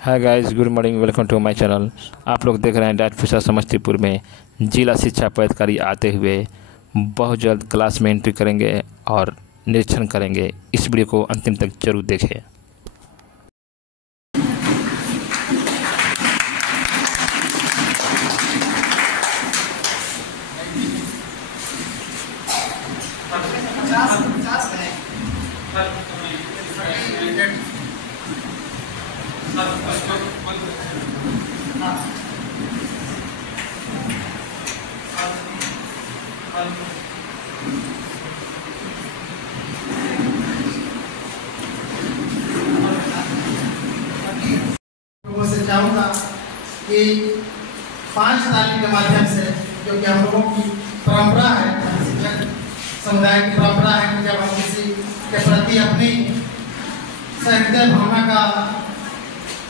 Hi guys, good morning, welcome to my channel. आप लोग देख रहे हैं डायरेक्ट फिशर समस्तीपुर में जिला शिक्षा पदाधिकारी आते हुए बहुत जल्द क्लास में एंट्री करेंगे और निरीक्षण करेंगे। इस वीडियो को अंतिम तक जरूर देखें। लोगों से चाहूँगा कि 5 तालीम के माध्यम से, जो कि हम लोगों की परंपरा है, शिक्षक समुदाय की परंपरा है कि जब हम किसी के प्रति अपनी सहृदय भावना का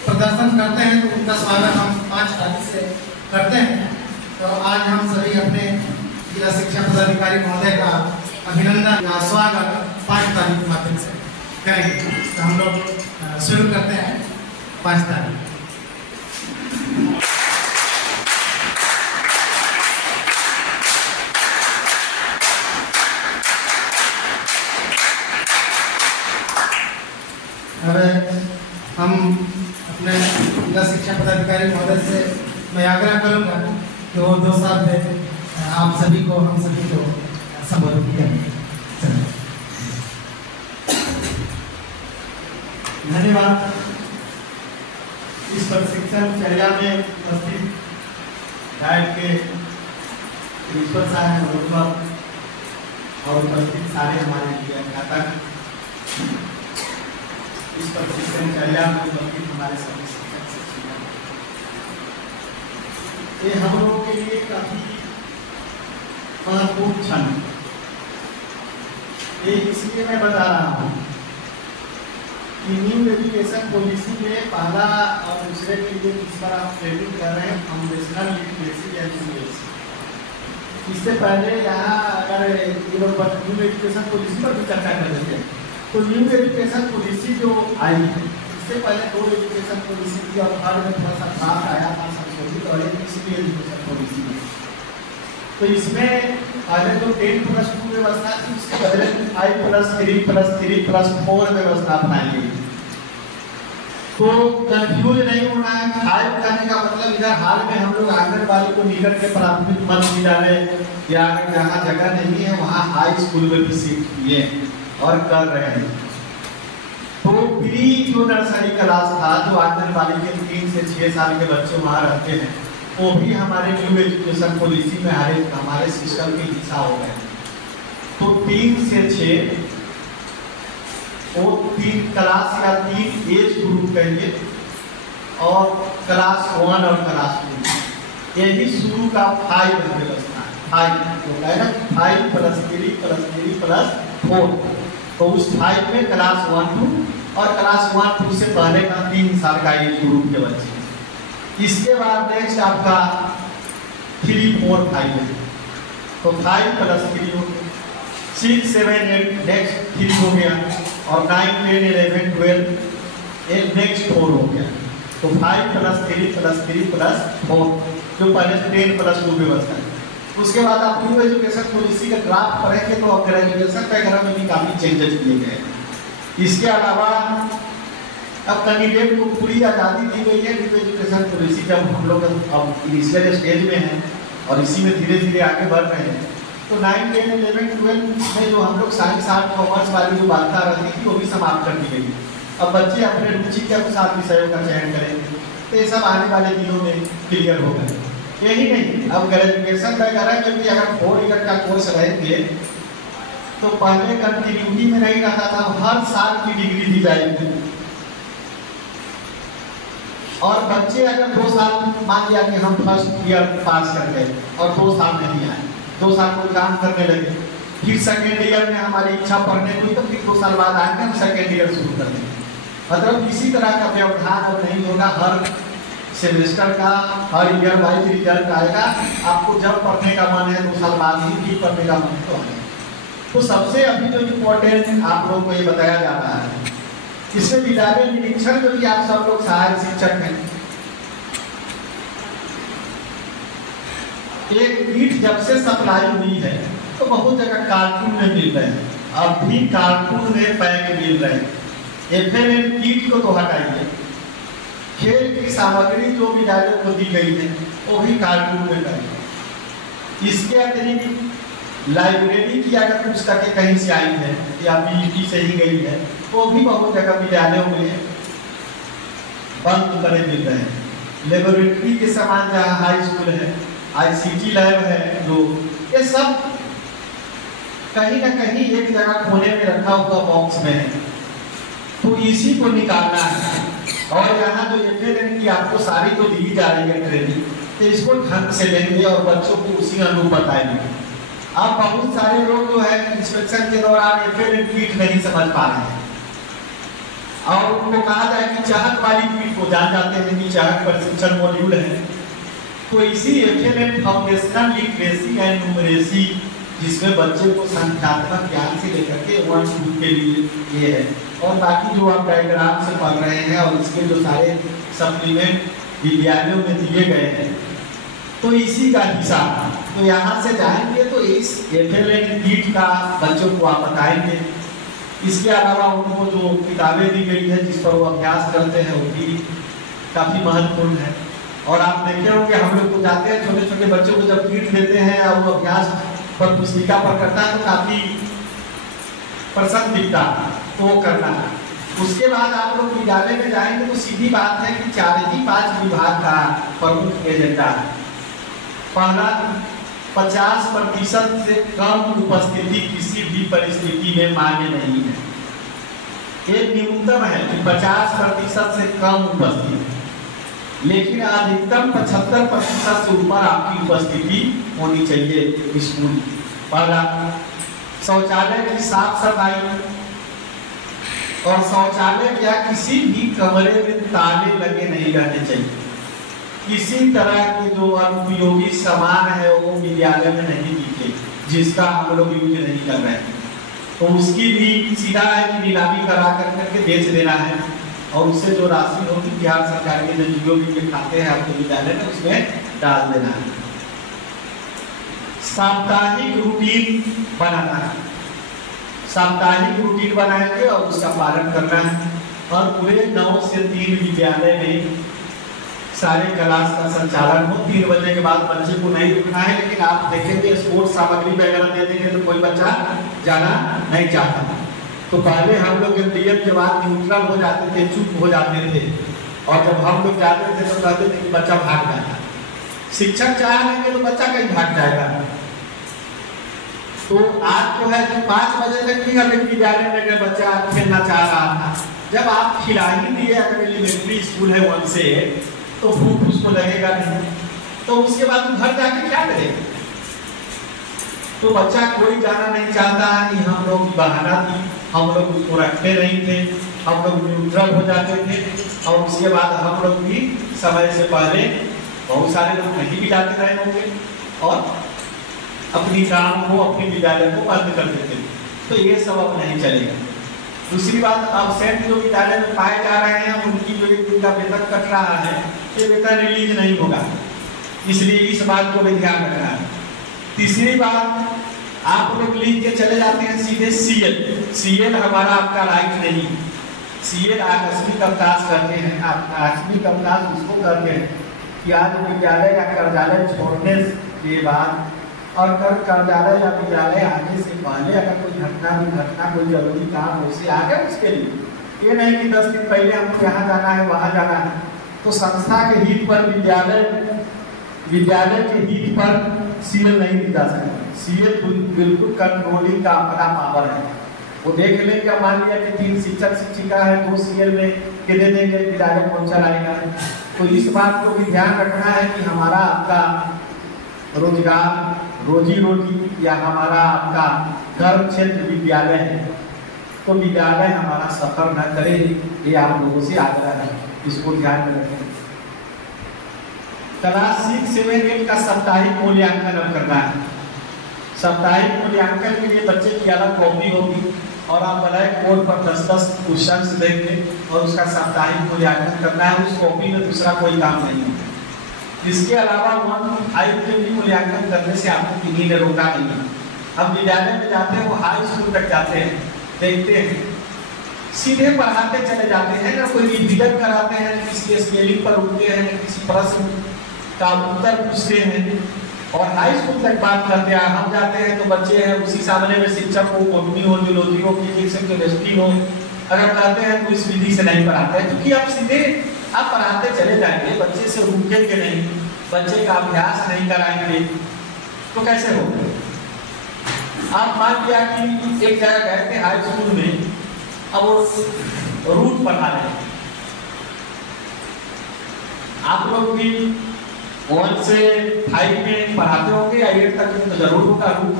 प्रदर्शन करते हैं तो उनका स्वागत हम 5 तालीम से करते हैं। तो आज हम सभी अपने जिला शिक्षा पदाधिकारी महोदय का अभिनंदन या स्वागत 5 तालीम के माध्यम से करेंगे। तो हम लोग शुरू करते हैं 5 तारीख। अब हम अपने जिला शिक्षा पदाधिकारी महोदय से मैं आग्रह करूंगा कि वो 2 शब्द आप सभी को, हम सभी को संबोधित करेंगे। धन्यवाद। इस प्रशिक्षण चर्या में उपस्थित गाइड के प्रिंसिपल साहब और उपस्थित सारे हमारे अध्यापक, इस प्रशिक्षण चर्या में उपस्थित हमारे सभी शिक्षक शिक्षिका, ये हम लोगों के लिए काफी महत्वपूर्ण क्षण। ये इसलिए मैं बता रहा हूँ कि न्यू एजुकेशन पॉलिसी में पहला और दूसरे के लिए इस बार आप ट्रेनिंग कर रहे हैं फाउंडेशनल लिटरेसी एंड न्यूमेरिसी। इससे पहले यहाँ अगर न्यू एजुकेशन पॉलिसी पर भी चर्चा कर देते हैं तो न्यू एजुकेशन पॉलिसी जो आई है, इससे पहले 2 एजुकेशन पॉलिसी थी और थर्ड में थोड़ा सा खास आया था संशोधित और एक तीसरी एजुकेशन पॉलिसी में। तो इसमें पहले तो 10+2 व्यवस्था थी, उसके बदले 5+3+3+4 व्यवस्था अपनाई गई। तो कंफ्यूज नहीं होना है। 5 करने का मतलब इधर हाल में हम लोग आंगनबाड़ी को निकट के प्राथमिक मध्य विद्यालय या जहाँ जगह नहीं है वहाँ हाई स्कूल में भी शिफ्ट किए और कर रहे हैं। तो प्री जो नर्सरी क्लास था, जो आंगनबाड़ी के 3 से 6 साल के बच्चे वहाँ रहते हैं, वो भी हमारे न्यू एजुकेशन पॉलिसी में हमारे सिस्टम के हिस्सा हो गए। तो 3 से 6 वो 3 क्लास या 3 एज ग्रुप कहिए, और क्लास 1 और क्लास 2 यही शुरू का 5 व्यवस्था है। 5+3+3+4। तो उस 5 में क्लास 1 2 और क्लास 1 2 से पहले का 3 साल का एज ग्रुप के बच्चे। इसके बाद नेक्स्ट आपका 3 4 5 है, तो 5+3 हो गया। 6 7 8 नेक्स्ट 3 हो गया, और 9 10 11 12 एक नेक्स्ट 4 हो गया। तो 5+3+3+4 जो पहले 10+2 व्यवस्था है। उसके बाद आप न्यू एजुकेशन पॉलिसी का ड्राफ्ट पढ़ेंगे तो ग्रेजुएशन वगैरह में भी काफ़ी चेंजेस किए गए। इसके अलावा अब कैंडिडेट को पूरी आज़ादी दी गई है। न्यू एजुकेशन पॉलिसी जब हम लोग अब इनिशियल स्टेज में हैं और इसी में धीरे धीरे आगे बढ़ रहे हैं, तो 9 10 11 12 में जो हम लोग साइंस आर्ट कॉमर्स वाली जो बाधा रहती थी वो भी समाप्त कर दी गई। अब बच्चे अपने रुचि के अनुसार विषयों का चयन करेंगे, तो ये सब आने वाले दिनों में क्लियर हो गए। यही नहीं, अब ग्रेजुएशन वगैरह में भी अगर 4 ईयर का कोर्स रहेंगे तो पहले कंटिन्यूटी में नहीं रहता था, हर साल की डिग्री दी जाएगी। और बच्चे अगर 2 साल मान लिया कि हम फर्स्ट ईयर पास कर गए और 2 साल नहीं आए, 2 साल कोई काम करने लगे, फिर सेकेंड ईयर में हमारी इच्छा पढ़ने की तो फिर 2 साल बाद आएंगे हम सेकेंड ईयर शुरू कर देंगे। मतलब इसी तरह का व्यवधान अब नहीं होगा। हर सेमेस्टर का हर ईयर वाइज रिजल्ट आएगा। आपको जब पढ़ने का मन है 2 साल बाद ही पढ़ने का मन तो आएगा। तो सबसे अभी जो इम्पोर्टेंट आप लोगों को ये बताया जा रहा है इसमें विद्यालय निरीक्षण में भी आप सब लोग सहायक शिक्षक हैं। एक किट जब से सप्लाई हुई है तो बहुत जगह कार्टून में मिल रहे हैं, अब भी कार्टून में पैक मिल रहे हैं। FLN किट को तो हटाइए, खेल की सामग्री जो विद्यालयों को दी गई है वो भी कार्टून में करें। इसके अतिरिक्त लाइब्रेरी की अगर पुस्तकें कहीं से आई है या BEP से ही गई है वो भी बहुत जगह विद्यालयों में बंद करे मिल रहे हैं। लेबोरेटरी के समान जहाँ हाई स्कूल है, ICT लैब है, जो ये सब कहीं ना कहीं एक जगह कोने में रखा हुआ बॉक्स में है, तो इसी को निकालना है। और यहाँ जो FLN की आपको सारी तो दी जा रही है ट्रेनिंग, तो इसको ढंग से लेंगे और बच्चों को उसी अनुरूप बताएंगे। अब बहुत सारे लोग जो है इंस्पेक्शन के दौरान FLN किट नहीं समझ पा रहे हैं और उनको कहा जाए कि चाहत वाली किट को जान जाते हैं कि चाहत प्रशिक्षण मॉड्यूल है। तो इसी FLN foundational literacy and numeracy, जिसमें बच्चे को संख्यात्मक ज्ञान से लेकर के 1-2 के लिए ये है, और बाकी जो आप डायग्राम से पढ़ रहे हैं और इसके जो सारे सप्लीमेंट विद्यालयों में दिए गए हैं तो इसी का हिसाब। तो यहाँ से जाएंगे तो इस FLN किट का बच्चों को आप बताएंगे। इसके अलावा उनको जो किताबें दी गई है जिस पर वो अभ्यास करते हैं वो भी काफ़ी महत्वपूर्ण है। और आप देखे होंगे हम लोग तो जाते हैं छोटे छोटे बच्चों को जब किट देते हैं और वो अभ्यास पर पुस्तिका पर करता है तो काफ़ी प्रसन्न दिखता है, तो वो करना है। उसके बाद आप लोग विद्यालय में जाएंगे तो सीधी बात है कि 4 विभाग का प्रमुख एजेंडा है। पहला, 50% से कम उपस्थिति किसी भी परिस्थिति में मान्य नहीं है। एक न्यूनतम है कि 50% से कम उपस्थिति, लेकिन अधिकतम 75% से ऊपर आपकी उपस्थिति होनी चाहिए स्कूल। पहला, शौचालय की साफ सफाई और शौचालय या किसी भी कमरे में ताले लगे नहीं रहने चाहिए। किसी तरह के जो अनुपयोगी सामान है वो विद्यालय में नहीं दिखे जिसका हम लोग यूज नहीं कर रहे हैं, तो उसकी भी सीधा है कि नीलामी करा करके बेच देना है और उससे जो राशि होगी बिहार सरकार के जो भी खाते हैं आपके विद्यालय में उसमें डाल देना है। साप्ताहिक रूटीन बनाना है, साप्ताहिक रूटीन बनाएंगे और उसका पालन करना है। और पूरे 9 से 3 विद्यालय में सारे क्लास का संचालन हो। 3 बजे के बाद बच्चे को नहीं रुकना है, लेकिन आप देखेंगे स्पोर्ट्स सामग्री वगैरह दे देंगे तो कोई बच्चा जाना नहीं चाहता। तो पहले हम लोग डीएम के बाद न्यूट्रल हो जाते थे, चुप हो जाते थे, और जब हम लोग जाते थे तो कहते थे कि बच्चा भाग जाएगा। शिक्षक चाह लेंगे तो बच्चा कहीं भाग जाएगा। तो आज जो है 5 बजे तक भी हमें विद्यालय में अगर बच्चा खेलना चाह रहा था, जब आप खिला ही दिए, अगर एलिमेंट्री स्कूल है 1 से 8 तो भूख उसको लगेगा नहीं, तो उसके बाद घर जाके क्या करेगा। तो बच्चा कोई जाना नहीं चाहता है, कि हम लोग बहाना थी, हम लोग उसको रखते नहीं थे, हम लोग न्यूट्रल हो जाते थे। और उसके बाद हम लोग भी समय से पहले बहुत सारे लोग नहीं भी जाते रहे होंगे और अपनी काम को, अपने विद्यालय को बंद कर देते थे। तो ये सब अब नहीं चलेगा। दूसरी बात, अबसेंट जो विद्यालय में पाए जा रहे हैं उनकी जो एक दिन का वेतन कट रहा है, ये वेतन रिलीज नहीं होगा, इसलिए इस बात को भी ध्यान रखना है। तीसरी बात, आप लोग लिख के चले जाते हैं सीधे सीएल हमारा आपका राइट नहीं। सीएल आकस्मिक अवकाश करते हैं, आकस्मिक अवकाश उसको करते हैं कि आज विद्यालय या कार्यालय छोड़ने के बाद और कार्यालय या विद्यालय आने से पहले अगर कोई घटना कोई जरूरी काम उसे आ गया उसके लिए, ये नहीं कि 10 दिन पहले हमको यहाँ जाना है वहाँ जाना है। तो संस्था के हित पर विद्यालय के हित पर सीएल नहीं दी जा सकता। सीएल बिल्कुल कंट्रोलिंग का अपना पावर है, वो देख लेंगे। मान लिया कि 3 शिक्षक शिक्षिका है, 2 सीएल में कितने देंगे, विद्यालय कौन चलाएगा। तो इस बात को भी ध्यान रखना है कि हमारा आपका रोजगार, रोजी रोटी या हमारा आपका घर क्षेत्र विद्यालय है, तो विद्यालय हमारा सफर न करे, ये आप लोगों से आग्रह है, इसको ध्यान में रखें। क्लास 6, 7, 8 का साप्ताहिक मूल्यांकन अब करना है। साप्ताहिक मूल्यांकन के लिए बच्चे की अलग कॉपी होगी और आप ब्लैक बोर्ड पर 10-10 क्वेश्चन देंगे और उसका साप्ताहिक मूल्यांकन करना है। उस कॉपी में दूसरा कोई काम नहीं होगा। इसके अलावा 1-5 के भी मूल्यांकन करने से आपको किन्हीं ने रोका नहीं है। हम विद्यालय में जाते हैं, वो हाई स्कूल तक जाते हैं, देखते हैं, सीधे पढ़ाते चले जाते हैं, ना कोई रिवीजन कराते हैं, न किसी स्पेलिंग पर रुकते हैं, न किसी प्रश्न का उत्तर पूछते हैं। और हाई स्कूल तक बात करते हैं। हम जाते हैं तो बच्चे हैं, उसी सामने में शिक्षक हो, बॉटनी हो, जूलॉजी हो, फिजिक्स हो, केमिस्ट्री हो, अगर कहते हैं तो इस विधि से नहीं पढ़ाते हैं, क्योंकि आप सीधे आप पढ़ाते चले जाएंगे, बच्चे से रुकेंगे नहीं, बच्चे का अभ्यास नहीं कराएंगे तो कैसे होगा। आप मान लिया कि एक जगह गए थे हाई स्कूल में, अब वो रूट पढ़ा रहे हैं, आप लोग भी 1 से 5 में पढ़ाते होंगे या 8 तक में तो जरूर होगा रूट।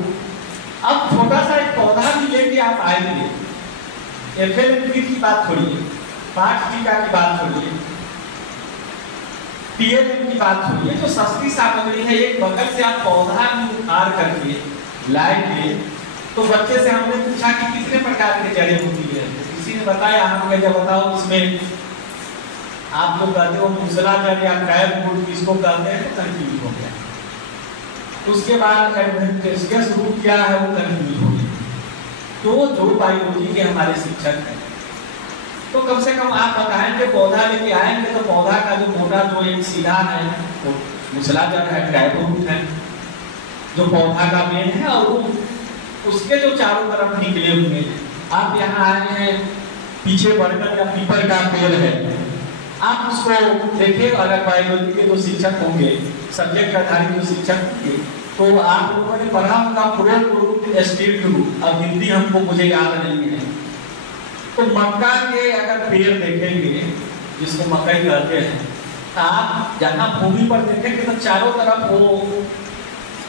अब छोटा सा एक पौधा भी लेके आप आएंगे, FLNP की बात छोड़िए, पाठ टीका की बात छोड़िए, TLM की बात छोड़िए, जो सस्ती सामग्री है, एक बगल से आप पौधा भी उखाड़ करके लाएंगे। तो बच्चे से हमने पूछा कि कितने प्रकार की जड़ें होती है, किसी ने बताया, हम कहे बताओ इसमें आप लोग कहते हो मूसला जड़ या कैब रूट किसको कहते हैं, तो कंफ्यूज हो गया। उसके बाद एडवेंटेशियस रूट क्या है, वो कंफ्यूज हो गया। तो जो बायोलॉजी के हमारे शिक्षक हैं, तो कम से कम आप बताएंगे, पौधा लेके आएंगे तो पौधा का जो मोटा जो एक सीधा है वो मूसला जड़ है, कैब रूट है, जो पौधा का मेन है, और वो उसके जो चारों तरफ निकले हुए हैं। आप यहाँ आए हैं, पीछे बरगद या पीपल का पेड़ है, आप उसको देखिए, अगर बायोलॉजी के जो शिक्षक होंगे, सब्जेक्ट आधारित जो शिक्षक होंगे, तो आप लोगों ने पढ़ा होगा प्रोप रूट, स्टिल्ट रूट। अब हिंदी हमको मुझे याद नहीं है, तो मक्का के अगर पेड़ देखेंगे, जिसको मकई कहते हैं, आप जहाँ भूमि पर देखेंगे तो चारों तरफ वो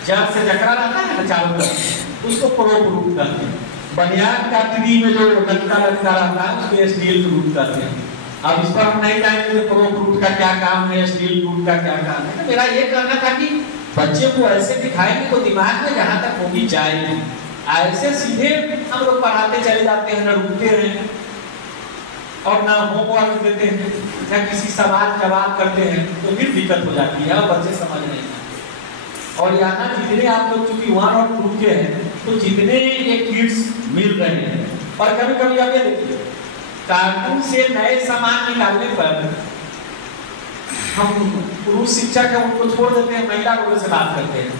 जड़ से जकड़ा रहता है ना चारों तरफ, उसको प्रोप रूट कहते हैं। बनियान का ट्री में जो लटका रहता है उसको स्टिल्ट रूट कहते हैं। अब इस पर हम नहीं जाएंगे कि प्रोप रूट का क्या काम है, स्टिल्ट रूट का क्या काम है। मेरा ये कहना था कि बच्चे को ऐसे दिखाएंगे तो दिमाग में जहाँ तक होगी जाएगी, ऐसे सीधे हम लोग पढ़ाते चले जाते हैं, न रुकते हैं और ना होमवर्क देते हैं, न किसी सवाल जवाब करते हैं, तो फिर दिक्कत हो जाती है और बच्चे समझ नहीं आते। और यहाँ जितने आप लोग चूंकि 1 और 2 के हैं, तो जितने ये किट्स मिल रहे हैं, और कभी कभी आप ये देखिए कार्टून से नए सामान निकालने पर हम पुरुष शिक्षक है उनको छोड़ देते हैं, महिला लोगों से बात करते हैं।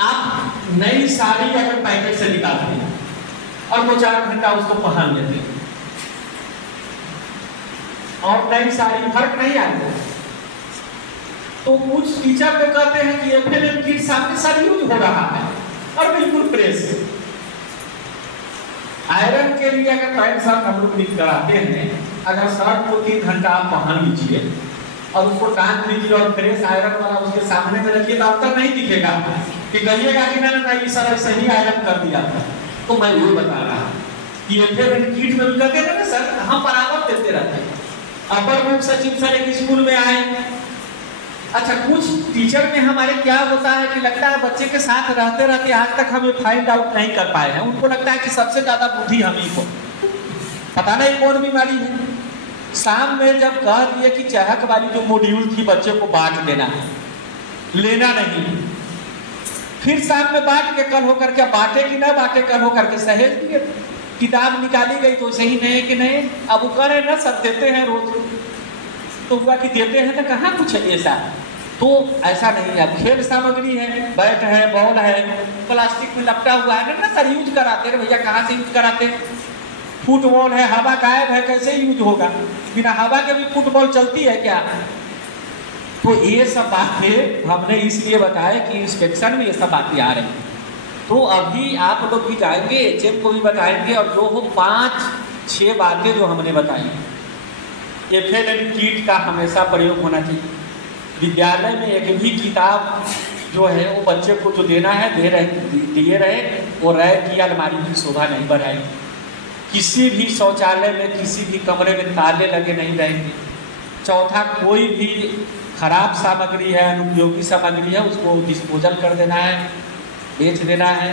आप नई साड़ी अगर पैकेट से निकालते हैं और 2-4 घंटा उसको पहन लेते हैं, और नई साड़ी फर्क नहीं आएगा, तो कुछ टीचर तो कहते हैं कि FLN किट सामने सारी यूज हो रहा है और बिल्कुल प्रेस। आयरन के लिए अगर पैंट शर्ट हम लोग कराते हैं, अगर शर्ट को 3 घंटा आप पहन लीजिए और उसको टांग लीजिए और फ्रेश आयरन वाला उसके सामने में रखिए, तो अंतर नहीं दिखेगा कि कहिएगा कि मैंने नहीं सर सही आयरन कर दिया था। तो मैं ये बता रहा कि FLN किट में कहते हैं ना सर, हम बराबर देते रहते हैं। अपर मुख्य सचिव सर एक स्कूल में आए, अच्छा कुछ टीचर में हमारे क्या होता है कि लगता है बच्चे के साथ रहते रहते आज तक हमें फाइंड आउट नहीं कर पाए हैं। उनको लगता है कि सबसे ज्यादा बुद्धि हम ही को, पता नहीं कौन बीमारी है। शाम में जब कह दिए कि चहक वाली जो मॉड्यूल थी बच्चे को बांट देना है, लेना नहीं, फिर शाम में बांट के कल होकर के बांटे कि ना बांटे, कल होकर के सहेज दिए। किताब निकाली गई तो सही नहीं कि नहीं, अब वो कह रहे ना सब देते हैं रोज, तो हुआ कि देते हैं तो कहाँ कुछ ऐसा, तो ऐसा नहीं है। खेल सामग्री है, बैट है, बॉल है, प्लास्टिक में लपटा हुआ है ना सर, यूज कराते हैं भैया, कहाँ से यूज कराते। फुटबॉल है, हवा गायब है, कैसे यूज होगा, बिना हवा के भी फुटबॉल चलती है क्या। तो ये सब बातें हमने इसलिए बताया कि इंस्पेक्शन में ये सब बातें आ रही हैं। तो अभी आप लोग भी जाएंगे, HM को भी बताएंगे, और जो हो 5-6 बातें जो हमने बताई। FLN किट का हमेशा प्रयोग होना चाहिए। विद्यालय में एक भी किताब जो है वो बच्चे को जो देना है दिए रहे, वो रैक की अलमारी की शोभा नहीं बढ़ाएगी। किसी भी शौचालय में, किसी भी कमरे में ताले लगे नहीं रहेंगे। चौथा, कोई भी खराब सामग्री है, अनुपयोगी सामग्री है, उसको डिस्पोजल कर देना है, बेच देना है।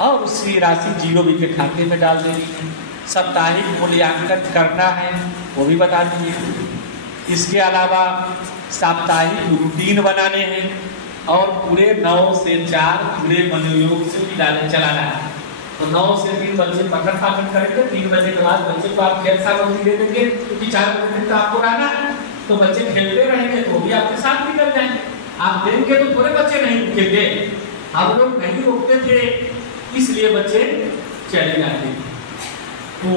और उसकी राशि 0 के खाते में डाल देनी है। साप्ताहिक मूल्यांकन करना है वो भी बता दीजिए। इसके अलावा साप्ताहिक रूटीन बनाने हैं और पूरे 9 से 4 पूरे मनोयोग से भी चलाना है। तो 9 से 3 बच्चे पठन पाठन करेंगे, 3 बजे के बाद बच्चे को आप खेल सामग्री दे देंगे क्योंकि 4 बजे तक आपको रहना है। तो बच्चे खेलते रहेंगे तो भी आपके साथ निकल जाएंगे। आप देंगे तो थोड़े बच्चे नहीं रुकेंगे। हम लोग नहीं रोकते थे इसलिए बच्चे चले जाते थे। तो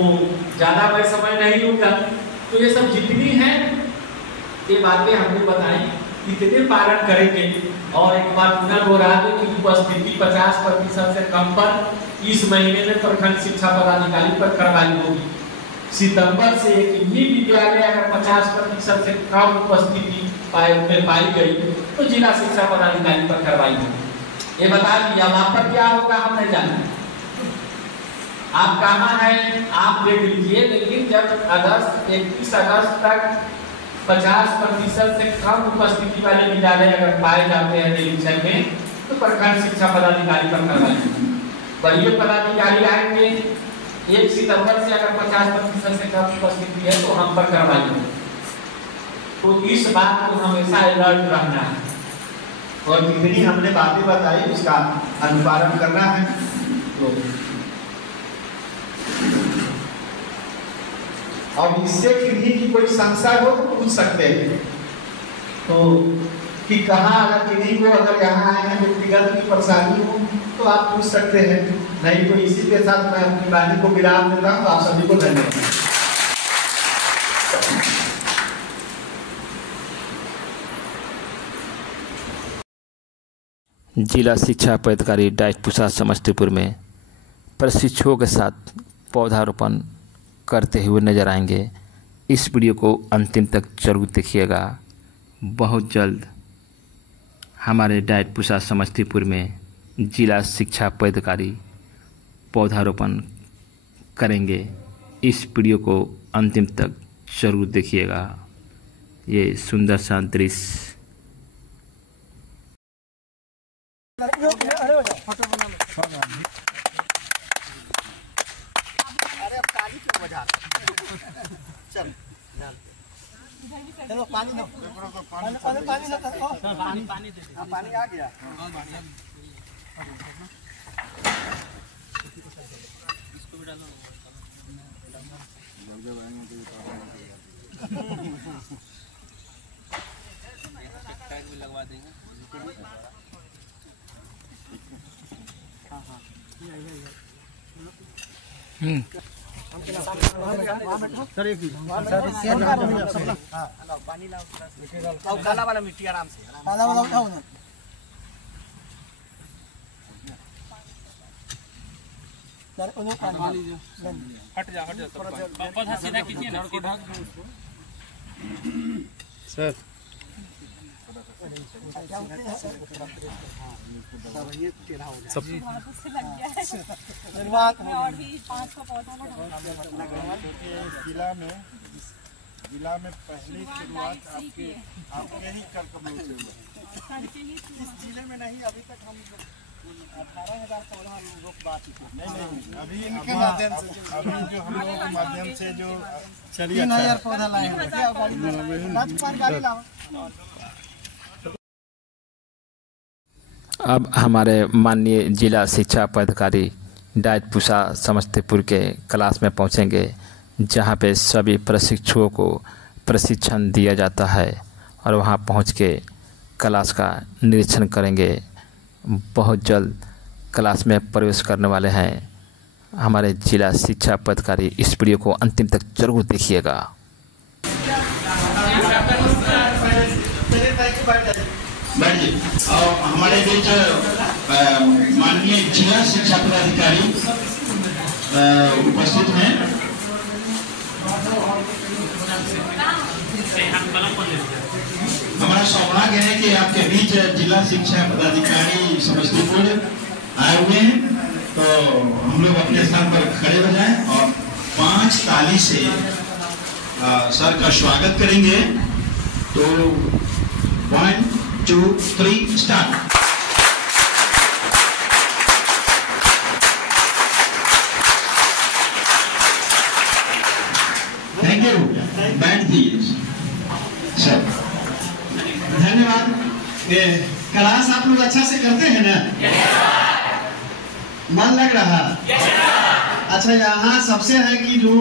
ज़्यादा मैं समय नहीं लूँगा। तो ये सब जितनी हैं ये बातें हमने बताई, इतने पालन करेंगे। और एक बार पुनः दोहरा दें कि उपस्थिति 50% से कम पर इस महीने में प्रखंड शिक्षा पदाधिकारी पर कार्रवाई होगी। सितंबर से एक भी विद्यालय अगर 50% से कम उपस्थिति पाई गई तो जिला शिक्षा पदाधिकारी पर कार्रवाई होगी। ये बता दिया। वहाँ पर क्या होगा हम नहीं जानते। आप कहाँ हैं आप देख लीजिए। लेकिन जब 31 अगस्त तक 50% से कम उपस्थिति वाले विद्यालय अगर पाए जाते हैं निरीक्षण में तो प्रखंड शिक्षा पदाधिकारी पर कार्रवाई। वरीय पदाधिकारी आएंगे 1 सितंबर से अगर 50% से कम उपस्थिति है तो हम पर कार्रवाई होगी। तो इस बात को हमेशा अलर्ट रहना है और जितनी हमने बातें बताई उसका अनुपालन करना है। तो और इससे किन्हीं की कोई संशय हो तो पूछ सकते हैं। तो कि कहाँ अगर किन्हीं को अगर यहाँ आए हैं व्यक्तिगत की परेशानी हो तो आप पूछ सकते हैं। नहीं तो इसी के साथ मैं अपनी वाणी को विराम देता हूँ। आप सभी को धन्यवाद। जिला शिक्षा पदाधिकारी डाइट पुसा समस्तीपुर में प्रशिक्षुओं के साथ पौधारोपण करते हुए नजर आएंगे। इस वीडियो को अंतिम तक जरूर देखिएगा। बहुत जल्द हमारे डाइट पुसा समस्तीपुर में जिला शिक्षा पदाधिकारी पौधारोपण करेंगे। इस वीडियो को अंतिम तक जरूर देखिएगा। ये सुंदर सा दृश्य चलो पानी लो, पानी आ गया। इसको भी डालो। टैग भी लगवा देंगे। सर एक पानी लाओ, काला वाला मिट्टी आराम से, काला वाला उठाओ ना। सर उन्हें पानी हट जा पौधा सीधा कीजिए ना सर। सब जिला में पहली शुरुआत आपके ही कर्तव्यों से हुआ। इस जिले में नहीं, अभी तक हम 18,000 पौधा रोपवा चुके। नहीं अभी इनके माध्यम से, अभी जो हम लोगों के माध्यम से जो 3,000 पौधा लाए हैं। अब हमारे माननीय जिला शिक्षा पदाधिकारी डाइट पुसा समस्तीपुर के क्लास में पहुंचेंगे, जहां पे सभी प्रशिक्षुओं को प्रशिक्षण दिया जाता है और वहां पहुंच के क्लास का निरीक्षण करेंगे। बहुत जल्द क्लास में प्रवेश करने वाले हैं हमारे जिला शिक्षा पदाधिकारी। इस वीडियो को अंतिम तक जरूर देखिएगा। और हमारे बीच माननीय जिला शिक्षा पदाधिकारी उपस्थित हैं। हमारा सौभाग्य है कि आपके बीच जिला शिक्षा पदाधिकारी समस्तीपुर आए हुए हैं। तो हम लोग अपने स्थान पर खड़े हो जाएं और 5 ताली से सर का स्वागत करेंगे। तो 1 2 3 स्टार्ट। क्लास आप लोग अच्छा से करते हैं ना? मन लग रहा? अच्छा, यहाँ सबसे है कि जो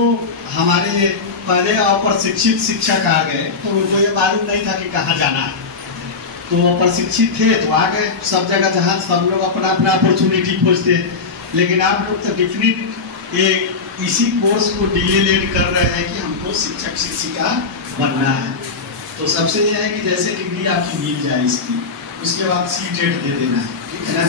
हमारे पहले अप्रशिक्षित शिक्षक आ गए तो उनको ये मालूम नहीं था कि कहाँ जाना है, तो वो प्रशिक्षित थे तो आ गए सब जगह, जहाँ सब लोग अपना अपना अपॉर्चुनिटी खोजते। लेकिन आप लोग तो डिफिनिट एक इसी कोर्स को डीएलएड कर रहे हैं कि हमको शिक्षक शिक्षिका बनना है। तो सबसे यह है कि जैसे डिग्री आपकी मिल जाए इसकी, उसके बाद सीटेट दे देना है, ठीक है ना?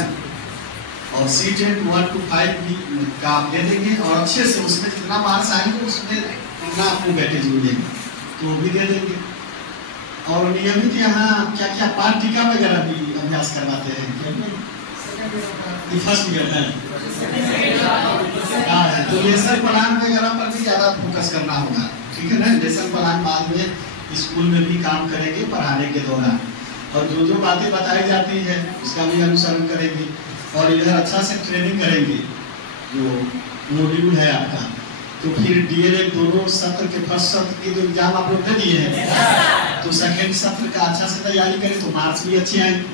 और सीटेट 1 to 5 भी का आप दे देंगे और अच्छे से उसमें जितना मार्क्स आएंगे उसमें उतना आपको वेटेज मिलेगा, तो वो भी दे देंगे। और नियमित यहाँ क्या क्या पाठ टीका वगैरह भी अभ्यास करवाते हैं? फर्स्ट ईयर है, तो लेसन प्लान वगैरह पर भी ज़्यादा फोकस करना होगा, ठीक है ना? लेसन प्लान बाद में स्कूल में भी काम करेंगे पढ़ाने के दौरान, और जो जो बातें बताई जाती है उसका भी अनुसरण करेंगे और इधर अच्छा से ट्रेनिंग करेंगे जो मॉड्यूल है आपका। तो फिर डीएलएड दोनों सत्र के फर्स्ट सत्र के जो एग्जाम आप लोग दे दिए हैं तो सेकेंड सत्र का अच्छा से तैयारी करें तो मार्क्स भी अच्छे आएंगे।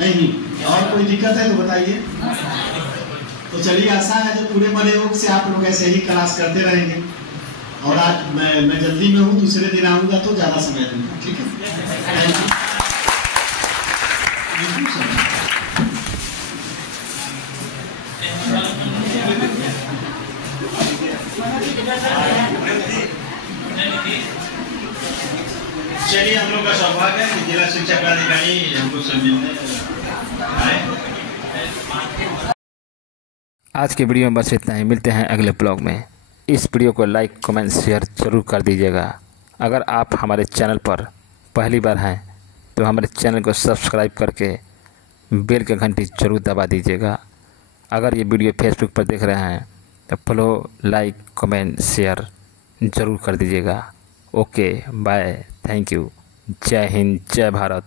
नहीं और कोई दिक्कत है तो बताइए। तो चलिए, आशा है जो पूरे बड़े योग से आप लोग ऐसे ही क्लास करते रहेंगे। और आज मैं जल्दी में हूँ, दूसरे दिन आऊँगा तो ज़्यादा समय दूंगा, ठीक है? Thank you. चलिए, हम लोग का सौभाग्य है कि जिला शिक्षा पदाधिकारी हमको सब मिलने आए। आज के वीडियो में बस इतना ही, मिलते हैं अगले ब्लॉग में। इस वीडियो को लाइक कमेंट शेयर ज़रूर कर दीजिएगा। अगर आप हमारे चैनल पर पहली बार हैं तो हमारे चैनल को सब्सक्राइब करके बेल की घंटी ज़रूर दबा दीजिएगा। अगर ये वीडियो फेसबुक पर देख रहे हैं तो फॉलो लाइक कमेंट शेयर ज़रूर कर दीजिएगा। ओके बाय, थैंक यू, जय हिंद, जय भारत।